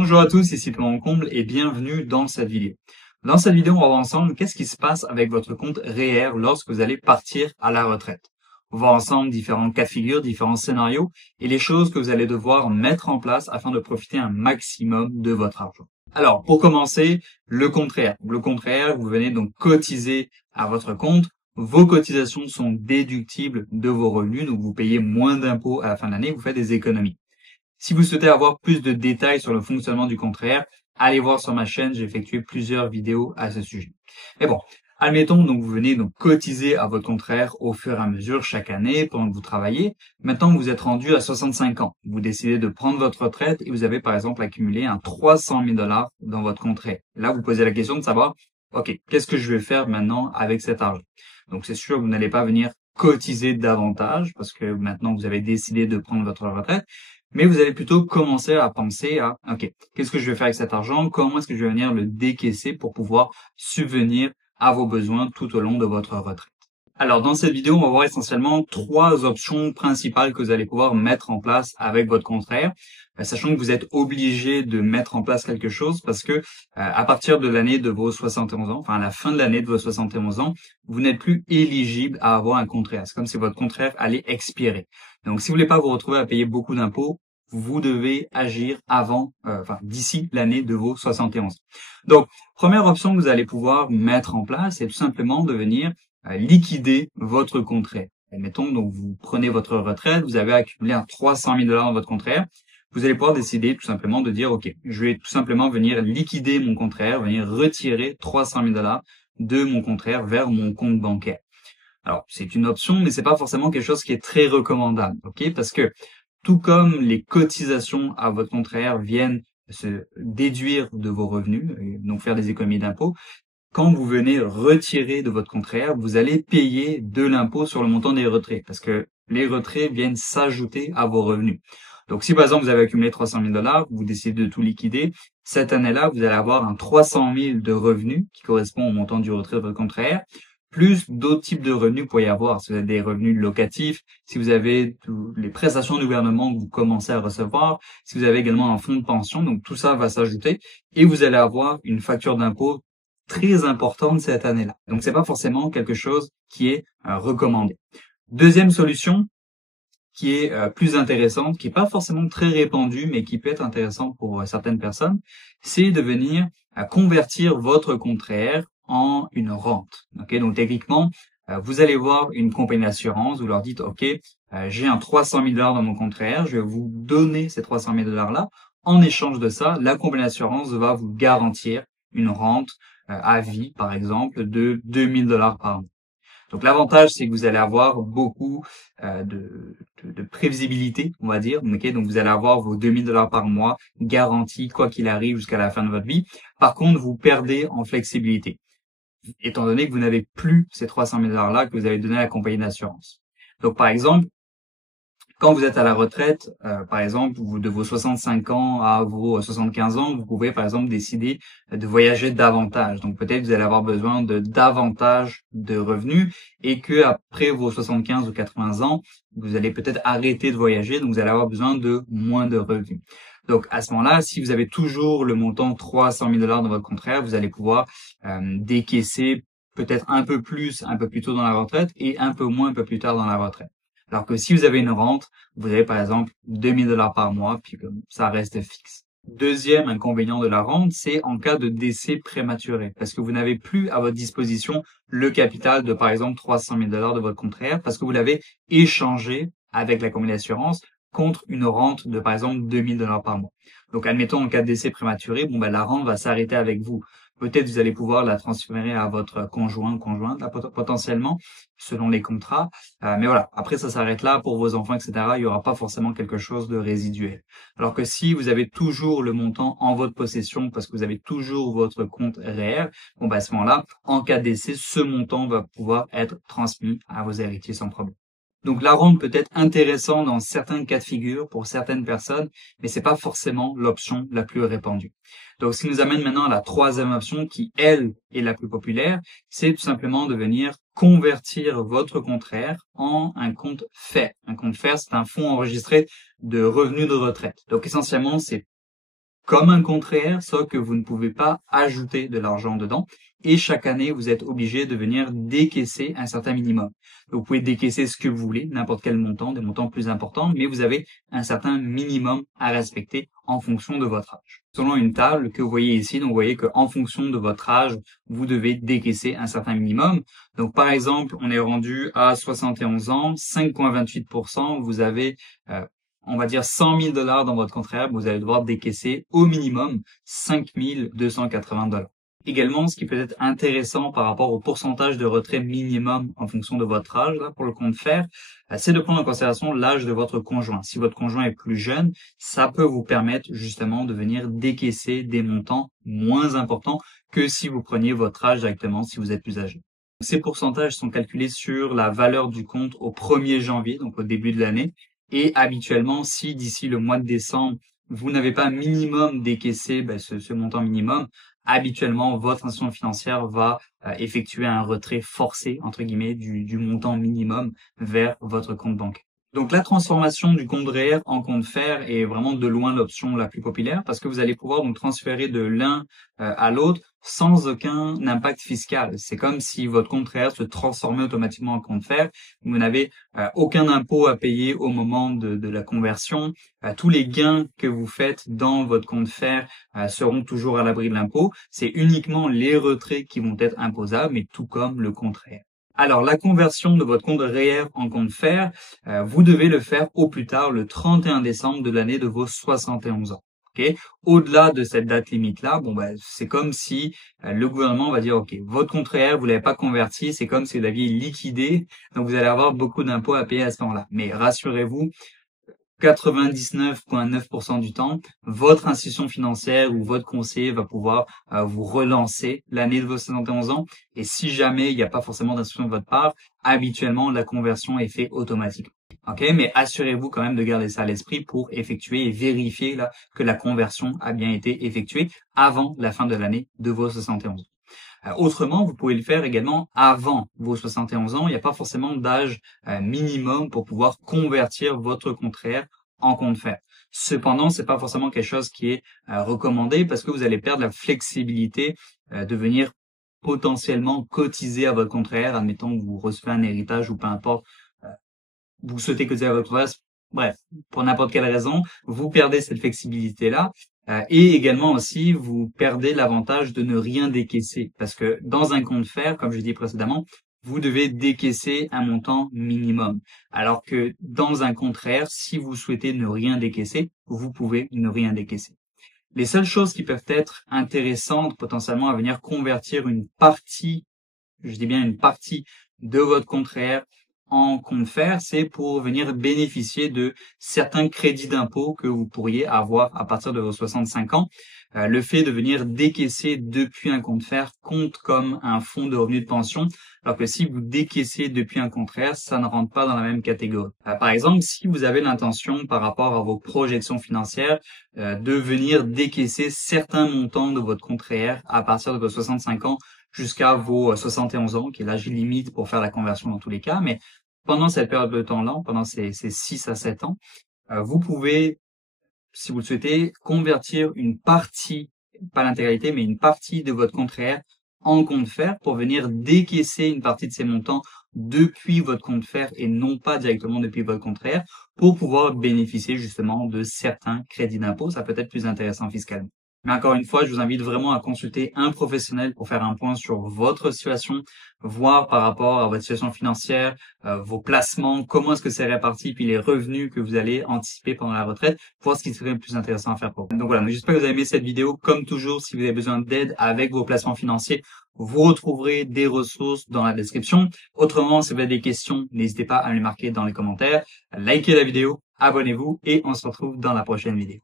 Bonjour à tous, ici Clément Comble et bienvenue dans cette vidéo. Dans cette vidéo, on va voir ensemble qu'est-ce qui se passe avec votre compte REER lorsque vous allez partir à la retraite. On va voir ensemble différents cas de figure, différents scénarios et les choses que vous allez devoir mettre en place afin de profiter un maximum de votre argent. Alors, pour commencer, le compte REER. Le compte REER, vous venez donc cotiser à votre compte. Vos cotisations sont déductibles de vos revenus, donc vous payez moins d'impôts à la fin de l'année, vous faites des économies. Si vous souhaitez avoir plus de détails sur le fonctionnement du compte REER, allez voir sur ma chaîne, j'ai effectué plusieurs vidéos à ce sujet. Mais bon, admettons donc vous venez donc cotiser à votre compte REER au fur et à mesure chaque année pendant que vous travaillez. Maintenant vous êtes rendu à 65 ans. Vous décidez de prendre votre retraite et vous avez par exemple accumulé un 300 000 $ dans votre compte REER. Là, vous posez la question de savoir, ok, qu'est-ce que je vais faire maintenant avec cet argent? Donc c'est sûr, vous n'allez pas venir cotiser davantage parce que maintenant vous avez décidé de prendre votre retraite. Mais vous allez plutôt commencer à penser à, ok, qu'est-ce que je vais faire avec cet argent? Comment est-ce que je vais venir le décaisser pour pouvoir subvenir à vos besoins tout au long de votre retraite? Alors, dans cette vidéo, on va voir essentiellement trois options principales que vous allez pouvoir mettre en place avec votre compte REER, sachant que vous êtes obligé de mettre en place quelque chose parce que à partir de l'année de vos 71 ans, enfin à la fin de l'année de vos 71 ans, vous n'êtes plus éligible à avoir un compte REER. C'est comme si votre compte REER allait expirer. Donc, si vous voulez pas vous retrouver à payer beaucoup d'impôts, vous devez agir avant, d'ici l'année de vos 71 ans. Donc, première option que vous allez pouvoir mettre en place, c'est tout simplement de venir liquider votre compte REER. Admettons, donc vous prenez votre retraite, vous avez accumulé un 300 000 $ dans votre compte REER, vous allez pouvoir décider tout simplement de dire, ok, je vais tout simplement venir liquider mon compte REER, venir retirer 300 000 $ de mon compte REER vers mon compte bancaire. Alors, c'est une option, mais c'est pas forcément quelque chose qui est très recommandable, ok? Parce que tout comme les cotisations à votre compte REER viennent se déduire de vos revenus, et donc faire des économies d'impôts, quand vous venez retirer de votre compte REER, vous allez payer de l'impôt sur le montant des retraits, parce que les retraits viennent s'ajouter à vos revenus. Donc, si par exemple vous avez accumulé 300 000 $, vous décidez de tout liquider, cette année-là, vous allez avoir un 300 000 de revenus qui correspond au montant du retrait de votre compte REER, plus d'autres types de revenus que vous pourriez avoir. Si vous avez des revenus locatifs, si vous avez les prestations du gouvernement que vous commencez à recevoir, si vous avez également un fonds de pension, donc tout ça va s'ajouter et vous allez avoir une facture d'impôt très importante cette année-là. Donc c'est pas forcément quelque chose qui est recommandé. Deuxième solution qui est plus intéressante, qui est pas forcément très répandue, mais qui peut être intéressante pour certaines personnes, c'est de venir convertir votre compte REER en une rente. Okay, donc techniquement, vous allez voir une compagnie d'assurance, vous leur dites, ok, j'ai un 300 000 $ dans mon compte REER, je vais vous donner ces 300 000 $ là. En échange de ça, la compagnie d'assurance va vous garantir une rente à vie, par exemple, de 2 000 $ par an. Donc l'avantage, c'est que vous allez avoir beaucoup de prévisibilité, on va dire. Okay, donc vous allez avoir vos 2 000 $ par mois garantis quoi qu'il arrive jusqu'à la fin de votre vie. Par contre, vous perdez en flexibilité, étant donné que vous n'avez plus ces 300 000 $ là que vous avez donné à la compagnie d'assurance. Donc par exemple, quand vous êtes à la retraite, par exemple, de vos 65 ans à vos 75 ans, vous pouvez par exemple décider de voyager davantage. Donc peut-être vous allez avoir besoin de davantage de revenus et que après vos 75 ou 80 ans, vous allez peut-être arrêter de voyager, donc vous allez avoir besoin de moins de revenus. Donc à ce moment-là, si vous avez toujours le montant 300 000 $ dans votre compte REER, vous allez pouvoir décaisser peut-être un peu plus tôt dans la retraite et un peu moins un peu plus tard dans la retraite. Alors que si vous avez une rente, vous avez par exemple 2 000 $ par mois, puis ça reste fixe. Deuxième inconvénient de la rente, c'est en cas de décès prématuré, parce que vous n'avez plus à votre disposition le capital de par exemple 300 000 $ de votre compte REER, parce que vous l'avez échangé avec la compagnie d'assurance contre une rente de par exemple 2 000 $ par mois. Donc admettons en cas de décès prématuré, la rente va s'arrêter avec vous. Peut-être vous allez pouvoir la transférer à votre conjoint ou conjointe potentiellement, selon les contrats. Mais voilà, après ça s'arrête là pour vos enfants, etc. Il n'y aura pas forcément quelque chose de résiduel. Alors que si vous avez toujours le montant en votre possession parce que vous avez toujours votre compte REER, à ce moment-là, en cas de décès, ce montant va pouvoir être transmis à vos héritiers sans problème. Donc la rente peut être intéressante dans certains cas de figure pour certaines personnes, mais c'est pas forcément l'option la plus répandue. Donc ce qui nous amène maintenant à la troisième option qui, elle, est la plus populaire, c'est tout simplement de venir convertir votre compte REER en un compte FER. Un compte FER, c'est un fonds enregistré de revenus de retraite. Donc essentiellement, c'est comme un compte REER, sauf que vous ne pouvez pas ajouter de l'argent dedans. Et chaque année, vous êtes obligé de venir décaisser un certain minimum. Vous pouvez décaisser ce que vous voulez, n'importe quel montant, des montants plus importants, mais vous avez un certain minimum à respecter en fonction de votre âge. Selon une table que vous voyez ici, donc vous voyez qu'en fonction de votre âge, vous devez décaisser un certain minimum. Donc par exemple, on est rendu à 71 ans, 5,28%, vous avez on va dire 100 000 $ dans votre compte REER, vous allez devoir décaisser au minimum 5 280 $. Également, ce qui peut être intéressant par rapport au pourcentage de retrait minimum en fonction de votre âge, là, pour le compte FAIR, c'est de prendre en considération l'âge de votre conjoint. Si votre conjoint est plus jeune, ça peut vous permettre justement de venir décaisser des montants moins importants que si vous preniez votre âge directement si vous êtes plus âgé. Ces pourcentages sont calculés sur la valeur du compte au 1er janvier, donc au début de l'année. Et habituellement, si d'ici le mois de décembre, vous n'avez pas minimum décaissé ce montant minimum, habituellement, votre institution financière va effectuer un retrait forcé, entre guillemets, du montant minimum vers votre compte bancaire. Donc, la transformation du compte REER en compte FAIR est vraiment de loin l'option la plus populaire parce que vous allez pouvoir donc transférer de l'un à l'autre sans aucun impact fiscal. C'est comme si votre compte REER se transformait automatiquement en compte FAIR. Vous n'avez aucun impôt à payer au moment de la conversion. Tous les gains que vous faites dans votre compte FAIR seront toujours à l'abri de l'impôt. C'est uniquement les retraits qui vont être imposables, mais tout comme le compte REER. Alors, la conversion de votre compte REER en compte FAIR, vous devez le faire au plus tard le 31 décembre de l'année de vos 71 ans. Okay. Au-delà de cette date limite-là, c'est comme si le gouvernement va dire, OK, votre compte REER, vous l'avez pas converti, c'est comme si vous l'aviez liquidé, donc vous allez avoir beaucoup d'impôts à payer à ce moment-là. Mais rassurez-vous, 99,9% du temps, votre institution financière ou votre conseiller va pouvoir vous relancer l'année de vos 71 ans. Et si jamais il n'y a pas forcément d'instruction de votre part, habituellement, la conversion est faite automatiquement. OK, mais assurez-vous quand même de garder ça à l'esprit pour effectuer et vérifier là que la conversion a bien été effectuée avant la fin de l'année de vos 71 ans. Autrement, vous pouvez le faire également avant vos 71 ans. Il n'y a pas forcément d'âge minimum pour pouvoir convertir votre compte REER en compte FAIR. Cependant, c'est pas forcément quelque chose qui est recommandé parce que vous allez perdre la flexibilité de venir potentiellement cotiser à votre compte REER, admettons que vous recevez un héritage ou peu importe, vous souhaitez cotiser à votre REER. Bref, pour n'importe quelle raison, vous perdez cette flexibilité-là. Et également aussi, vous perdez l'avantage de ne rien décaisser. Parce que dans un compte FAIR, comme je l'ai dit précédemment, vous devez décaisser un montant minimum. Alors que dans un compte REER, si vous souhaitez ne rien décaisser, vous pouvez ne rien décaisser. Les seules choses qui peuvent être intéressantes potentiellement à venir convertir une partie, je dis bien une partie de votre compte REER en compte FAIR, c'est pour venir bénéficier de certains crédits d'impôt que vous pourriez avoir à partir de vos 65 ans. Le fait de venir décaisser depuis un compte FAIR compte comme un fonds de revenus de pension, alors que si vous décaissez depuis un compte REER, ça ne rentre pas dans la même catégorie. Par exemple, si vous avez l'intention par rapport à vos projections financières de venir décaisser certains montants de votre compte REER à partir de vos 65 ans jusqu'à vos 71 ans, qui est l'âge limite pour faire la conversion dans tous les cas, mais pendant cette période de temps-là, pendant ces 6 à 7 ans, vous pouvez, si vous le souhaitez, convertir une partie, pas l'intégralité, mais une partie de votre compte REER en compte FAIR pour venir décaisser une partie de ces montants depuis votre compte FAIR et non pas directement depuis votre compte REER pour pouvoir bénéficier justement de certains crédits d'impôt. Ça peut être plus intéressant fiscalement. Mais encore une fois, je vous invite vraiment à consulter un professionnel pour faire un point sur votre situation, voir par rapport à votre situation financière, vos placements, comment est-ce que c'est réparti, puis les revenus que vous allez anticiper pendant la retraite, voir ce qui serait le plus intéressant à faire pour vous. Donc voilà, j'espère que vous avez aimé cette vidéo. Comme toujours, si vous avez besoin d'aide avec vos placements financiers, vous retrouverez des ressources dans la description. Autrement, si vous avez des questions, n'hésitez pas à me les marquer dans les commentaires. Likez la vidéo, abonnez-vous et on se retrouve dans la prochaine vidéo.